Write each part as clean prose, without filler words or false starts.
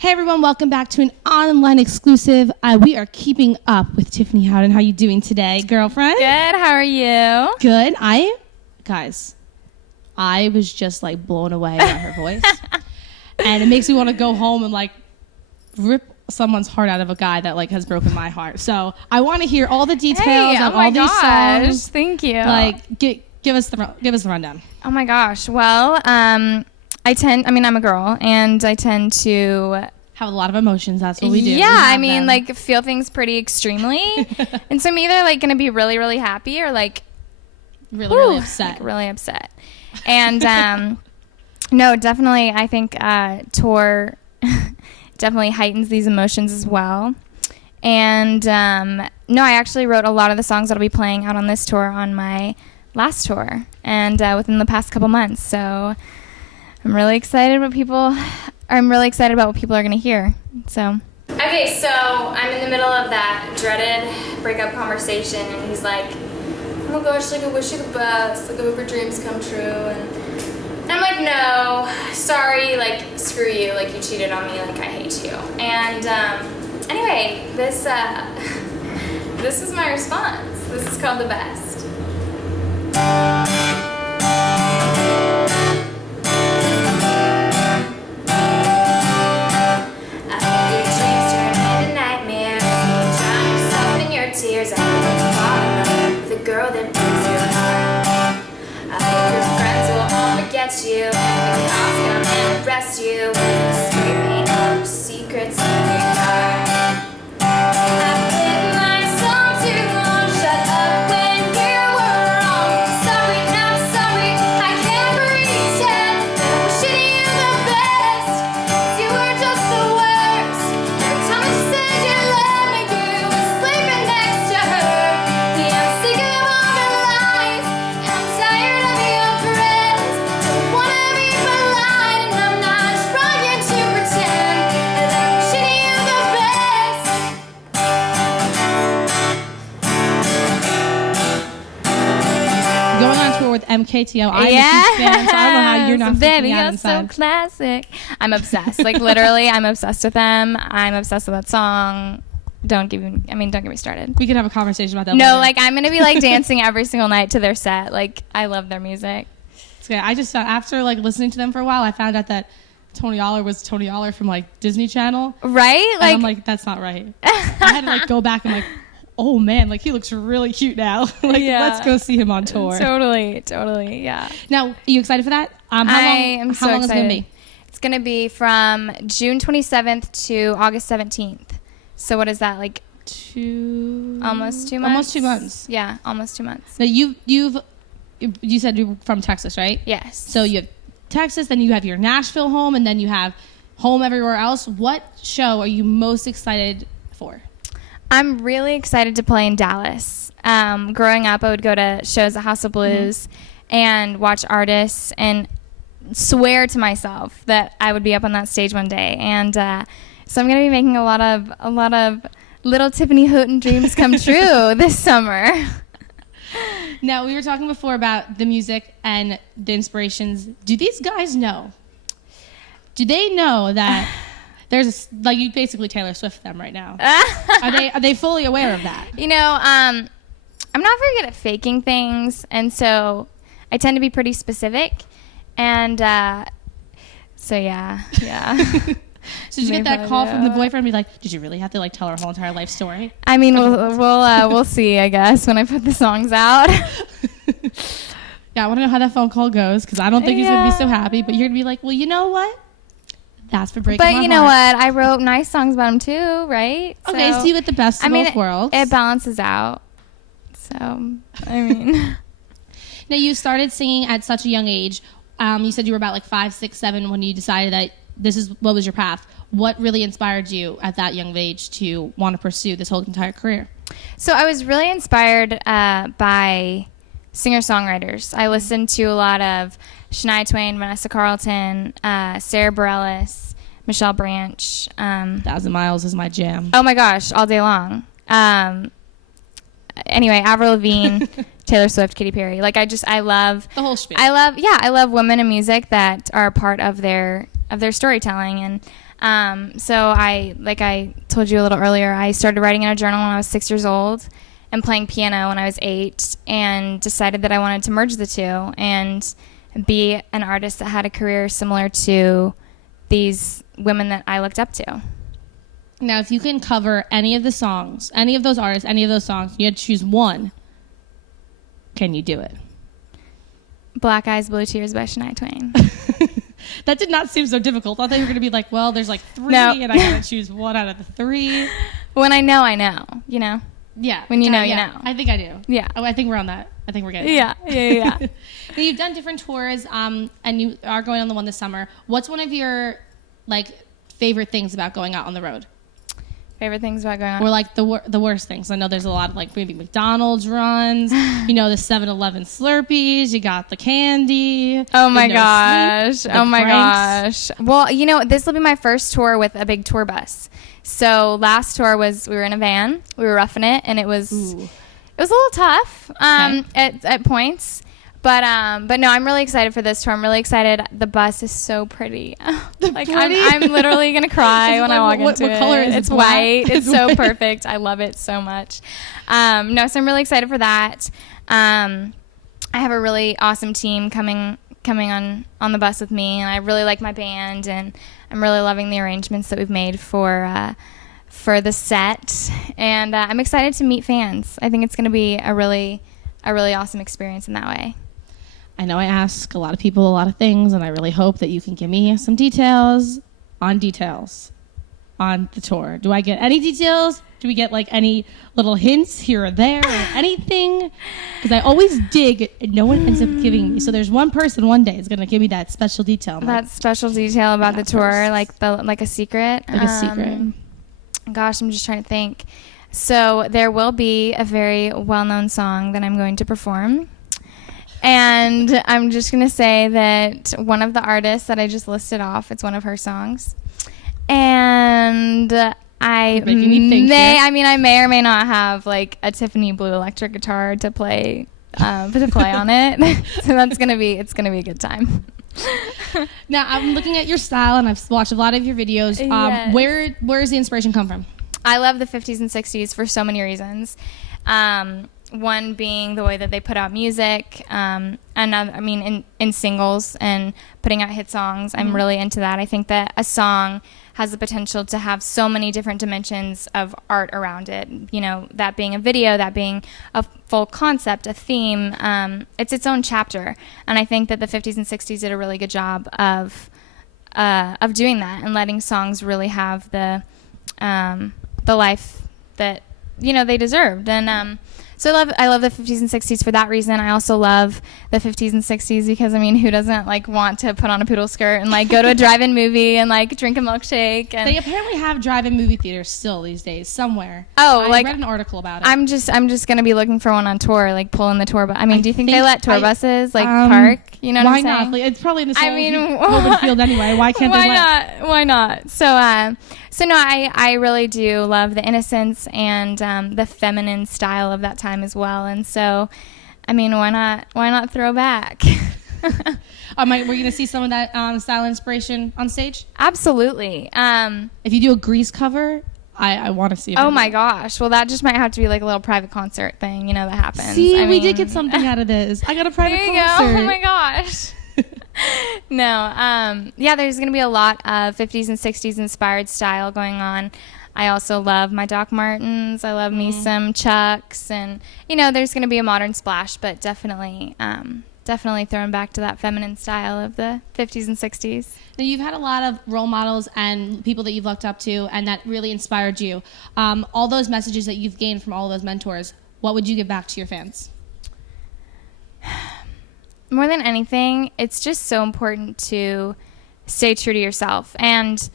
Hey everyone, welcome back to an online exclusive. We are keeping up with Tiffany Houghton. How are you doing today, girlfriend? Good, how are you? Good. Guys, I was just like blown away by her voice. And it makes me want to go home and like rip someone's heart out of a guy that like has broken my heart. So I want to hear all the details of all these songs. Thank you. Like give us the rundown. Oh my gosh. Well, I'm a girl and I tend to have a lot of emotions. That's what we do. Yeah, like feel things pretty extremely. And so I'm either like going to be really, really happy or like really upset. Like, really upset. And no, definitely I think tour definitely heightens these emotions as well. And no, I actually wrote a lot of the songs that'll be playing out on this tour on my last tour and within the past couple months. So I'm really excited about what people are going to hear. So okay, so I'm in the middle of that dreaded breakup conversation, and he's like, "Oh my gosh, like I wish you the best. Like I hope your dreams come true." And I'm like, "No, sorry. Like screw you. Like you cheated on me. Like I hate you." And anyway, this is my response. This is called The Best. Tears, I hope fall in love with a girl that breaks your heart. I hope your friends will all forget you. The cops come and arrest you. Screaming all your secrets in your car. I've been my song too long. Shut up when you were wrong. Sorry, not sorry. I can't pretend that I'm wishing you the best. 'Cause you were just the worst. Every time I said you loved me, you were sleeping next to her. Yeah, I'm sick of all the lies. I'm tired of your friends. Don't wanna be polite, and I'm not trying to pretend that I'm wishing you the best. Going on tour with MKTO. I'm a huge fan, so I don't know how you're not freaking Baby, out you're inside. so classic. I'm obsessed. Like literally, I'm obsessed with them. I'm obsessed with that song. Don't get me started. We can have a conversation about that No, later. like I'm gonna be like dancing every single night to their set. Like I love their music. It's good. I just found, after like listening to them for a while, I found out that Tony Aller was Tony Aller from like Disney Channel. Right? And I'm like, that's not right. I had to like go back and like, oh man, like he looks really cute now. Like let's go see him on tour. Totally, yeah. Now, are you excited for that? How long is it gonna be? It's gonna be from June 27th to August 17th. So what is that, like almost 2 months? Almost 2 months. Yeah, almost 2 months. Now you said you're from Texas, right? Yes. So you have Texas, then you have your Nashville home, and then you have home everywhere else. What show are you most excited for? I'm really excited to play in Dallas. Growing up, I would go to shows at House of Blues and watch artists and swear to myself that I would be up on that stage one day. And so I'm going to be making a lot of little Tiffany Houghton dreams come true this summer. Now, we were talking before about the music and the inspirations. Do these guys know? Do they know that there's like you basically Taylor Swift them right now? Are they fully aware of that? You know, I'm not very good at faking things, and so I tend to be pretty specific. And so yeah. So did you get that call from the boyfriend and be like, did you really have to like tell her whole entire life story? I mean, we'll see, I guess, when I put the songs out. Yeah, I want to know how that phone call goes, because I don't think he's going to be so happy, but you're going to be like, well, you know what? That's for breaking my heart. But you know what? I wrote nice songs about him too, right? Okay, so you get the best of both worlds. It balances out. So, I mean. Now, you started singing at such a young age. You said you were about like 5, 6, 7 when you decided that what was your path. What really inspired you at that young age to want to pursue this whole entire career? So I was really inspired by singer-songwriters. I listened to a lot of Shania Twain, Vanessa Carlton, Sarah Bareilles, Michelle Branch. 1,000 Miles is my jam. Oh my gosh, all day long. Anyway, Avril Lavigne, Taylor Swift, Katy Perry. Like I love the whole spiel. I love women in music that are a part of their their storytelling. And so like I told you a little earlier, I started writing in a journal when I was 6 years old and playing piano when I was 8, and decided that I wanted to merge the two and be an artist that had a career similar to these women that I looked up to. Now, if you can cover any of the songs, any of those artists, any of those songs, you had to choose one, can you do it? Black Eyes, Blue Tears by Shania Twain. That did not seem so difficult. I thought you were going to be like, well, there's like 3, No. and I got to choose one out of the 3. When I know, you know? Yeah. When you know, yeah. you know. I think I do. Yeah. Oh, I think we're on that. I think we're getting Yeah. Now, you've done different tours, and you are going on the one this summer. What's one of your, like, favorite things about going out on the road? Favorite things about going on? Or, like, the worst things? I know there's a lot of, like, maybe McDonald's runs, you know, the 7-Eleven Slurpees, you got the candy. Oh my the no gosh. sleep, Oh the my pranks. gosh. Well, you know, this will be my first tour with a big tour bus. So last tour we were in a van, we were roughing it, and it was a little tough at points. But no, I'm really excited for this tour. I'm really excited. The bus is so pretty. Like I'm literally gonna cry when I walk into it. What color is it? It's white. It's so perfect. I love it so much. No, so I'm really excited for that. I have a really awesome team coming on the bus with me, and I really like my band, and I'm really loving the arrangements that we've made for the set, and I'm excited to meet fans. I think it's going to be a really awesome experience in that way. I know I ask a lot of people a lot of things, and I really hope that you can give me some details on the tour. Do I get any details? Do we get like any little hints here or there or anything? Because I always dig and no one ends up giving me. So there's one person one day is going to give me that special detail. Special detail about the tour, first. like a secret? Like a secret. Gosh, I'm just trying to think. So there will be a very well-known song that I'm going to perform. And I'm just going to say that one of the artists that I just listed off, it's one of her songs. And I may or may not have like a Tiffany blue electric guitar to play on it. So it's gonna be a good time. Now I'm looking at your style, and I've watched a lot of your videos. Yes. Where does the inspiration come from? I love the 50s and 60s for so many reasons. One being the way that they put out music, another, I mean, in singles and putting out hit songs. I'm really into that. I think that a song has the potential to have so many different dimensions of art around it. You know, that being a video, that being a full concept, a theme. It's its own chapter. And I think that the 50s and 60s did a really good job of doing that and letting songs really have the life that, you know, they deserved. And so I love the 50s and 60s for that reason. I also love the 50s and 60s because, I mean, who doesn't like want to put on a poodle skirt and like go to a drive-in movie and like drink a milkshake? And they apparently have drive-in movie theaters still these days somewhere. Oh, I read an article about it. I'm just gonna be looking for one on tour, like pulling the tour bus. I mean, do you think they let tour buses like park? You know what I'm saying? Why not? Like, it's probably in the Golden Field anyway. Why can't they let? Why not? So no, I really do love the innocence and the feminine style of that time as well. And so, I mean, why not throw back? We're going to see some of that style inspiration on stage? Absolutely. If you do a Grease cover, I want to see it. Oh my gosh. Well, that just might have to be like a little private concert thing, you know, that happens. See, we did get something out of this. I got a private concert. There you go. Oh my gosh. No. Yeah, there's going to be a lot of 50s and 60s inspired style going on. I also love my Doc Martens. I love me some Chucks, and you know, there's going to be a modern splash, but definitely throwing back to that feminine style of the 50s and 60s. Now, you've had a lot of role models and people that you've looked up to and that really inspired you. All those messages that you've gained from all those mentors, what would you give back to your fans? More than anything, it's just so important to stay true to yourself. And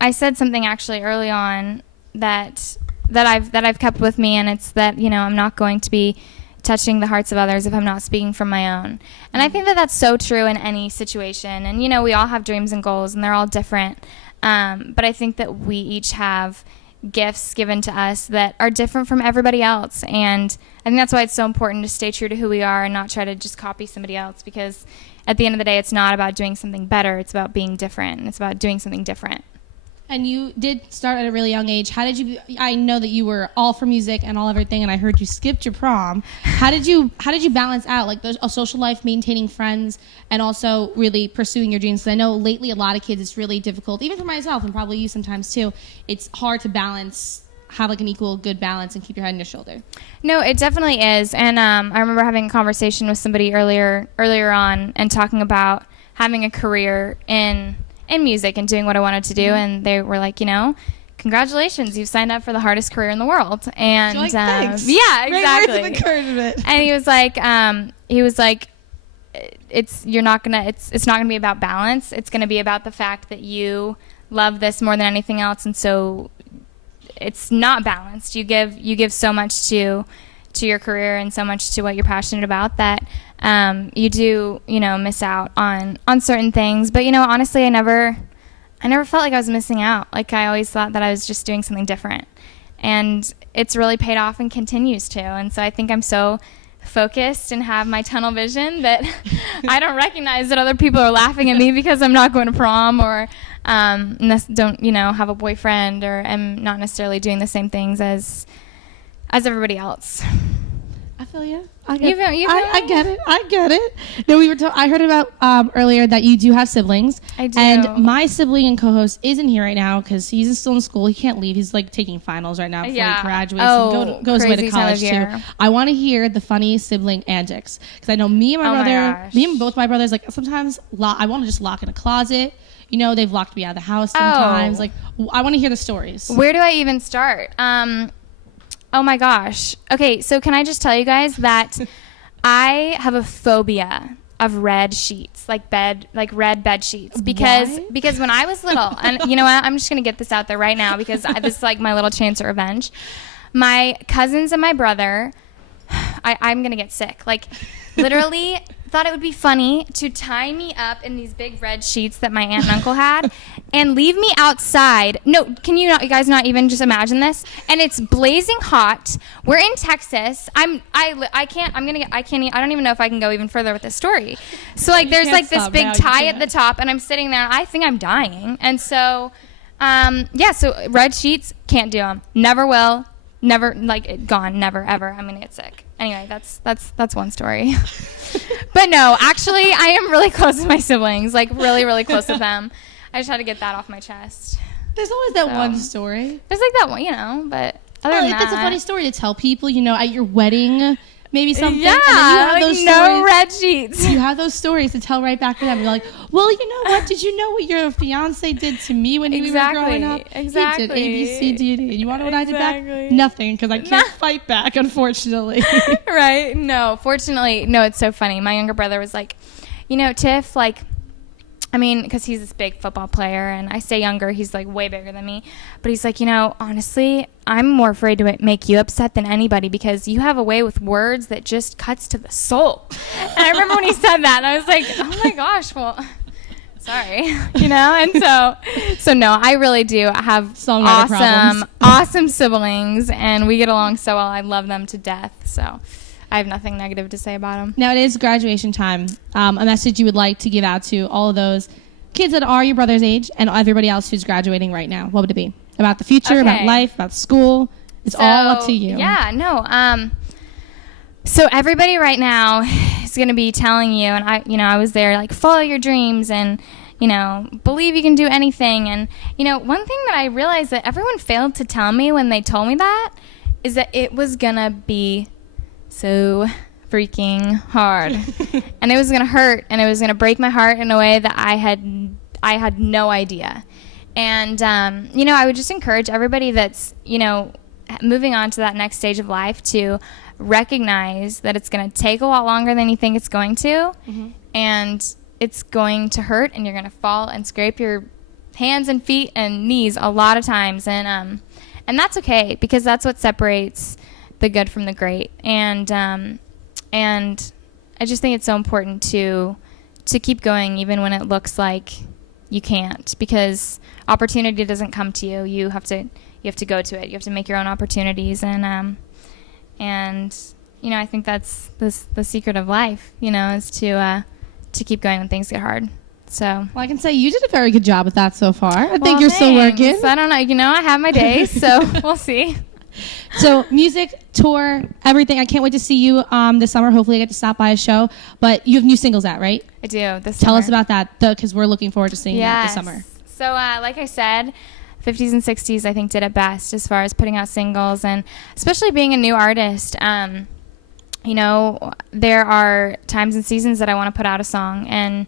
I said something actually early on that I've kept with me, and it's that, you know, I'm not going to be touching the hearts of others if I'm not speaking from my own. And I think that that's so true in any situation. And, you know, we all have dreams and goals, and they're all different. But I think that we each have gifts given to us that are different from everybody else. And I think that's why it's so important to stay true to who we are and not try to just copy somebody else, because at the end of the day, it's not about doing something better. It's about being different. It's about doing something different. And you did start at a really young age. How did you? I know that you were all for music and all everything, and I heard you skipped your prom. How did you balance out like a social life, maintaining friends, and also really pursuing your dreams? Because I know lately a lot of kids, it's really difficult, even for myself and probably you sometimes too. It's hard to balance, have like an equal good balance, and keep your head on your shoulder. No, it definitely is. And I remember having a conversation with somebody earlier on and talking about having a career in music and doing what I wanted to do. And they were like, congratulations, you've signed up for the hardest career in the world. And you're like, thanks. Yeah, exactly. Great words of encouragement. And he was like, it's not gonna be about balance. It's gonna be about the fact that you love this more than anything else, and so it's not balanced. You give so much to your career and so much to what you're passionate about that you do, miss out on certain things. But, honestly, I never felt like I was missing out. Like, I always thought that I was just doing something different. And it's really paid off and continues to. And so I think I'm so focused and have my tunnel vision that I don't recognize that other people are laughing at me because I'm not going to prom or don't, have a boyfriend or am not necessarily doing the same things as everybody else. I feel you. I get it. No, I heard about earlier that you do have siblings. I do. And my sibling and co-host isn't here right now because he's still in school. He can't leave. He's like taking finals right now before he graduates and goes away to college too. I want to hear the funny sibling antics because I know me and both my brothers, like sometimes I want to just lock in a closet. They've locked me out of the house sometimes. Like I want to hear the stories. Where do I even start? Oh my gosh. Okay, so can I just tell you guys that I have a phobia of red sheets, like red bed sheets, because when I was little, and you know what, I'm just gonna get this out there right now because this is like my little chance of revenge. My cousins and my brother, I'm gonna get sick. Like literally thought it would be funny to tie me up in these big red sheets that my aunt and uncle had and leave me outside. No, can you guys not even just imagine this? And it's blazing hot. We're in Texas. I don't even know if I can go even further with this story. So like there's like this big tie at the top and I'm sitting there and I think I'm dying. And so so red sheets, can't do them. Never will. Never, gone, never, ever. I'm gonna get sick. Anyway, that's one story. But no, actually, I am really close with my siblings, like really, really close with them. I just had to get that off my chest. There's always that one story. There's like that one, but other than that. It's a funny story to tell people, at your wedding, maybe something. Yeah, and then you have those stories, red sheets. You have those stories to tell right back to them. You're like, well, you know what? Did you know what your fiance did to me when we were growing up? Exactly. He did A, B, C, D, D. You want to know what I did back? Nothing, because I can't fight back, unfortunately. Right? No, fortunately, no, it's so funny. My younger brother was like, Tiff, because he's this big football player, and I say younger, he's like way bigger than me. But he's like, honestly, I'm more afraid to make you upset than anybody because you have a way with words that just cuts to the soul. And I remember when he said that, and I was like, oh my gosh, well, sorry, And so no, I really do have awesome siblings, and we get along so well. I love them to death. So I have nothing negative to say about them. Now it is graduation time. A message you would like to give out to all of those kids that are your brother's age and everybody else who's graduating right now. What would it be? About the future, about life, about school? It's all up to you. Yeah, no. So everybody right now is going to be telling you, and I was there, like, follow your dreams and, believe you can do anything. And, one thing that I realized that everyone failed to tell me when they told me that is that it was going to be so freaking hard. And it was going to hurt, and it was going to break my heart in a way that I had no idea. And, I would just encourage everybody that's, moving on to that next stage of life to recognize that it's going to take a lot longer than you think it's going to. Mm-hmm. And it's going to hurt, and you're going to fall and scrape your hands and feet and knees a lot of times. And that's okay, because that's what separates the good from the great. And I just think it's so important to keep going even when it looks like you can't, because opportunity doesn't come to you. You have to you have to go to it. You have to make your own opportunities, and you know, I think that's the secret of life, you know, is to keep going when things get hard. So, well, I can say you did a very good job with that so far. I think well, you're still working. I don't know. You know, I have my days, so we'll see. So music, tour, everything. I can't wait to see you this summer. Hopefully I get to stop by a show. But you have new singles out, right? I do. Tell us about that, because we're looking forward to seeing that this summer. So like I said, 50s and 60s I think did it best as far as putting out singles, and especially being a new artist. You know, there are times and seasons that I want to put out a song, and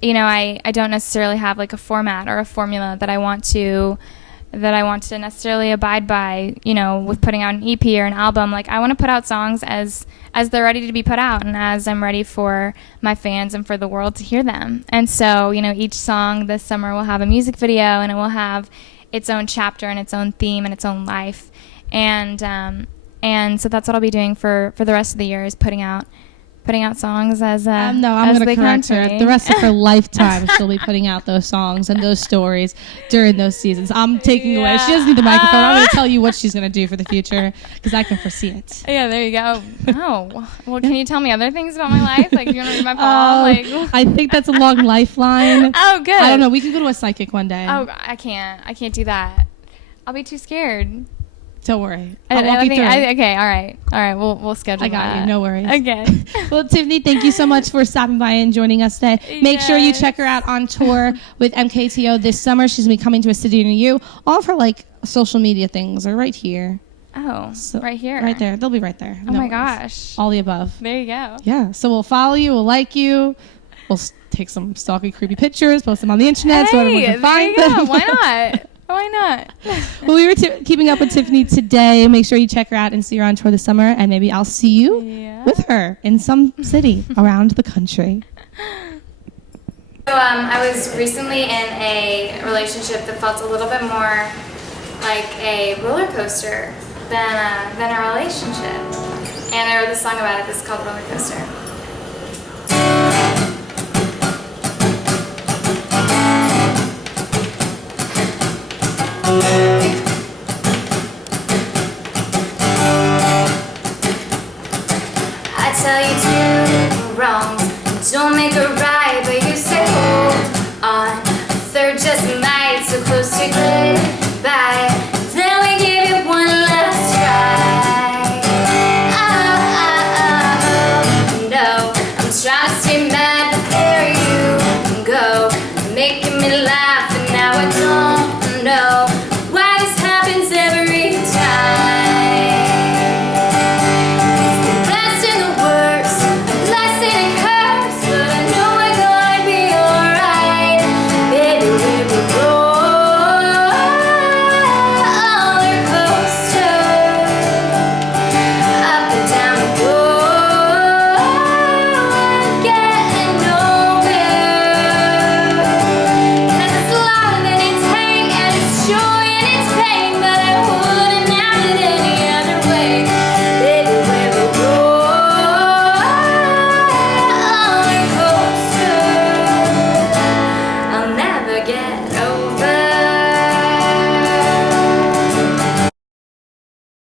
you know, I don't necessarily have like a format or a formula that I want to necessarily abide by, you know, with putting out an EP or an album. Like, I want to put out songs as they're ready to be put out, and as I'm ready for my fans and for the world to hear them. And so, you know, each song this summer will have a music video, and it will have its own chapter and its own theme and its own life. And so that's what I'll be doing for the rest of the year, is putting out songs as no, I'm going to correct her. The rest of her lifetime, she'll be putting out those songs and those stories during those seasons. I'm taking away. She doesn't need the microphone. I'm going to tell you what she's going to do for the future, because I can foresee it. Yeah, there you go. Oh, well, can you tell me other things about my life? Like, you want to read my poem? I think that's a long lifeline. Oh, good. I don't know. We can go to a psychic one day. Oh, I can't do that. I'll be too scared. Don't worry. I'll walk you through it. Okay, all right. We'll schedule I got that. you. No worries. Okay. Well, Tiffany, thank you so much for stopping by and joining us today. Make sure you check her out on tour with MKTO this summer. She's going to be coming to a city near you. All of her social media things are right here. Oh, so right here. Right there. They'll be right there. Oh, my gosh. All the above. There you go. Yeah. So we'll follow you. We'll like you. We'll take some stalky, creepy pictures, post them on the internet so everyone can find them. Why not? Why not? Well, we were keeping up with Tiffany today. Make sure you check her out and see her on tour this summer, and maybe I'll see you with her in some city around the country. So I was recently in a relationship that felt a little bit more like a roller coaster than a relationship. And I wrote this song about it. This is called Roller Coaster. I tell you two wrongs, don't make a right, but you say hold on. Third just might, so close to goodbye. Then we give it one last try. Oh, no, I'm trying to stay mad, but there you go, making me laugh.